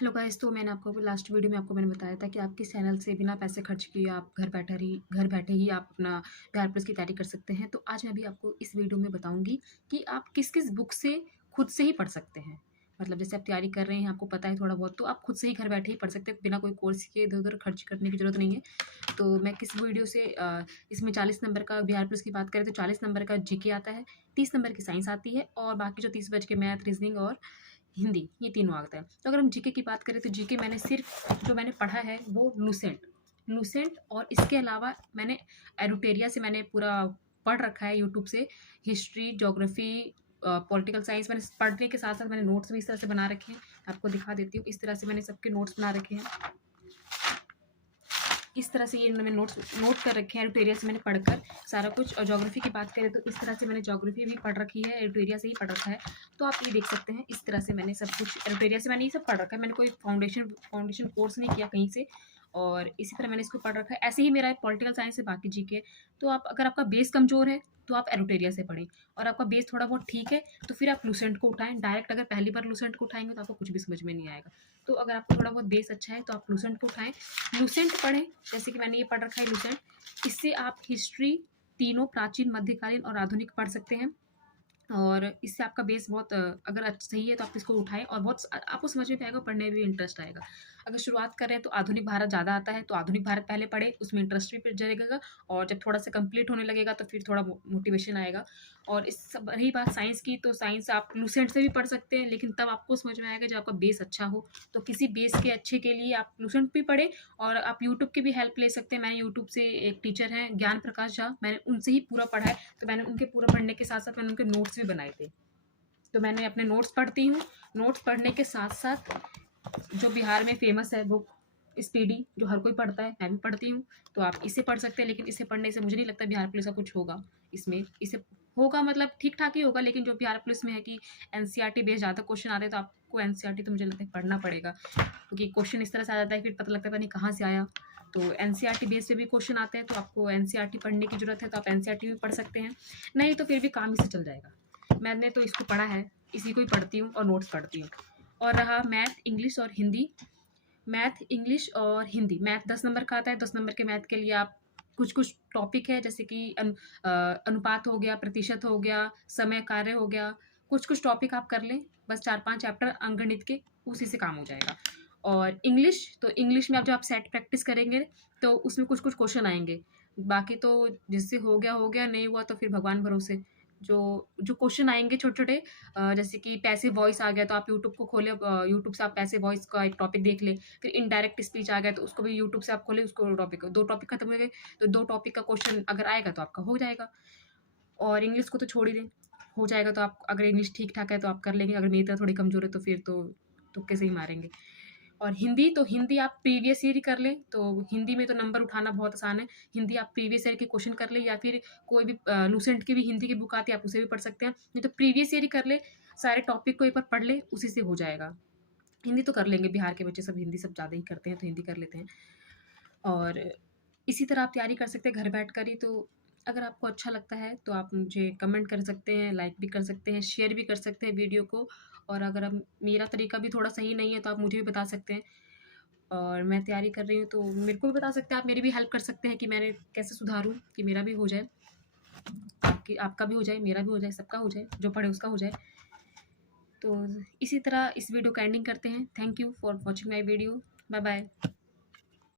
Hello guys, तो मैंने आपको लास्ट वीडियो में आपको मैंने बताया था कि आप किस चैनल से बिना पैसे खर्च किए आप घर बैठे ही आप अपना बिहार पुलिस की तैयारी कर सकते हैं। तो आज मैं भी आपको इस वीडियो में बताऊंगी कि आप किस किस बुक से खुद से ही पढ़ सकते हैं। मतलब जैसे आप तैयारी कर रहे हैं, आपको पता है थोड़ा बहुत, तो आप खुद से ही घर बैठे ही पढ़ सकते हैं, बिना कोई कोर्स के इधर उधर खर्च करने की जरूरत नहीं है। तो मैं किस वीडियो से इसमें 40 नंबर का बिहार पुलिस की बात करें तो 40 नंबर का जीके आता है, 30 नंबर की साइंस आती है, और बाकी जो 30 बच के मैथ, रीजनिंग और हिंदी, ये तीनों आता है। तो अगर हम जीके की बात करें तो जीके मैंने सिर्फ जो मैंने पढ़ा है वो लूसेंट और इसके अलावा मैंने एडुटेरिया से मैंने पूरा पढ़ रखा है यूट्यूब से। हिस्ट्री, ज्योग्राफी, पॉलिटिकल साइंस मैंने पढ़ने के साथ साथ मैंने नोट्स भी इस तरह से बना रखे हैं। आपको दिखा देती हूँ, इस तरह से मैंने सबके नोट्स बना रखे हैं। इस तरह से ये मैंने नोट कर रखे हैं एडुटेरिया से मैंने पढ़कर सारा कुछ। और ज्योग्राफी की बात करें तो इस तरह से मैंने ज्योग्राफी भी पढ़ रखी है, एडुटेरिया से ही पढ़ रखा है। तो आप ये देख सकते हैं, इस तरह से मैंने सब कुछ एडुटेरिया से मैंने ये सब पढ़ रखा है। मैंने कोई फाउंडेशन कोर्स नहीं किया कहीं से, और इसी तरह मैंने इसको पढ़ रखा है। ऐसे ही मेरा पॉलिटिकल साइंस है, बाकी जीके। तो आप अगर आपका बेस कमज़ोर है तो आप एडुटेरिया से पढ़ें, और आपका बेस थोड़ा बहुत ठीक है तो फिर आप लूसेंट को उठाएं। डायरेक्ट अगर पहली बार लूसेंट को उठाएंगे तो आपको कुछ भी समझ में नहीं आएगा। तो अगर आपको थोड़ा बहुत बेस अच्छा है तो आप लूसेंट को उठाएं, लूसेंट पढ़ें। जैसे कि मैंने ये पढ़ रखा है लूसेंट। इससे आप हिस्ट्री तीनों, प्राचीन, मध्यकालीन और आधुनिक पढ़ सकते हैं। और इससे आपका बेस बहुत अगर सही है तो आप इसको उठाएं, और बहुत आपको समझ में भी आएगा, पढ़ने में भी इंटरेस्ट आएगा। अगर शुरुआत कर रहे हैं तो आधुनिक भारत ज़्यादा आता है तो आधुनिक भारत पहले पढ़े, उसमें इंटरेस्ट भी फिर जगेगा। और जब थोड़ा सा कंप्लीट होने लगेगा तो फिर थोड़ा मोटिवेशन आएगा। और इस सब रही बात साइंस की, तो साइंस आप लूसेंट से भी पढ़ सकते हैं, लेकिन तब आपको समझ में आएगा जब आपका बेस अच्छा हो। तो किसी बेस के अच्छे के लिए आप लूसेंट भी पढ़े, और आप यूट्यूब की भी हेल्प ले सकते हैं। मैंने यूट्यूब से एक टीचर हैं ज्ञान प्रकाश झा, मैंने उनसे ही पूरा पढ़ा है। तो मैंने उनके पूरा पढ़ने के साथ साथ मैंने उनके नोट्स भी बनाए थे। तो मैंने अपने नोट्स पढ़ती हूँ। नोट्स पढ़ने के साथ साथ जो बिहार में फेमस है बुक स्पीडी, जो हर कोई पढ़ता है, मैं भी पढ़ती हूँ। तो आप इसे पढ़ सकते हैं, लेकिन इसे पढ़ने से मुझे नहीं लगता बिहार पुलिस का कुछ होगा। इसमें इसे होगा, मतलब ठीक ठाक ही होगा, लेकिन जो बिहार पुलिस में है कि एनसीईआरटी बेस्ड ज़्यादा क्वेश्चन आ रहे हैं, तो आपको एनसीईआरटी तो मुझे लगता है पढ़ना पड़ेगा, क्योंकि क्वेश्चन इस तरह से आ जाता है फिर पता लगता है नहीं कहाँ से आया। तो एनसीईआरटी बेस पे भी क्वेश्चन आते हैं, तो आपको एनसीईआरटी पढ़ने की जरूरत है, तो आप एनसीईआरटी भी पढ़ सकते हैं। नहीं तो फिर भी काम ही से चल जाएगा। मैंने तो इसको पढ़ा है, इसी को ही पढ़ती हूँ और नोट्स पढ़ती हूँ। और रहा मैथ, इंग्लिश और हिंदी। मैथ, इंग्लिश और हिंदी। मैथ 10 नंबर का आता है, 10 नंबर के मैथ के लिए आप कुछ कुछ टॉपिक है, जैसे कि अनुपात हो गया, प्रतिशत हो गया, समय कार्य हो गया, कुछ कुछ टॉपिक आप कर लें, बस 4-5 चैप्टर अंकगणित के, उसी से काम हो जाएगा। और इंग्लिश, तो इंग्लिश में आप जब आप सेट प्रैक्टिस करेंगे तो उसमें कुछ कुछ क्वेश्चन आएंगे। बाकी तो जिससे हो गया, नहीं हुआ तो फिर भगवान भरोसे। जो जो क्वेश्चन आएंगे छोटे छोटे, जैसे कि पैसिव वॉइस आ गया तो आप यूट्यूब को खोले, यूट्यूब से आप पैसिव वॉइस का एक टॉपिक देख ले। फिर इनडायरेक्ट स्पीच आ गया तो उसको भी यूट्यूब से आप खोले, उसको टॉपिक, 2 टॉपिक खत्म हो गए, तो 2 टॉपिक का क्वेश्चन अगर आएगा तो आपका हो जाएगा। और इंग्लिश को तो छोड़ ही दें, हो जाएगा। तो आप अगर इंग्लिश ठीक ठाक है तो आप कर लेंगे, अगर मेरी तरह थोड़ी कमज़ोर है तो फिर तो तुक्के से ही मारेंगे। और हिंदी, तो हिंदी आप प्रीवियस ईयर ही कर लें, तो हिंदी में तो नंबर उठाना बहुत आसान है। हिंदी आप प्रीवियस ईयर के क्वेश्चन कर लें, या फिर कोई भी लूसेंट की भी हिंदी की बुक आती है, आप उसे भी पढ़ सकते हैं। नहीं तो प्रीवियस ईयर ही कर ले, सारे टॉपिक को एक बार पढ़ ले, उसी से हो जाएगा। हिंदी तो कर लेंगे, बिहार के बच्चे सब हिंदी सब ज़्यादा ही करते हैं, तो हिंदी कर लेते हैं। और इसी तरह आप तैयारी कर सकते हैं घर बैठ कर ही। तो अगर आपको अच्छा लगता है तो आप मुझे कमेंट कर सकते हैं, लाइक भी कर सकते हैं, शेयर भी कर सकते हैं वीडियो को। और अगर अब मेरा तरीका भी थोड़ा सही नहीं है तो आप मुझे भी बता सकते हैं। और मैं तैयारी कर रही हूँ तो मेरे को भी बता सकते हैं आप, मेरी भी हेल्प कर सकते हैं कि मैंने कैसे सुधारूँ कि मेरा भी हो जाए, आपकी आपका भी हो जाए, मेरा भी हो जाए, सबका हो जाए, जो पढ़े उसका हो जाए। तो इसी तरह इस वीडियो का एंडिंग करते हैं। Thank you for watching my video. Bye bye.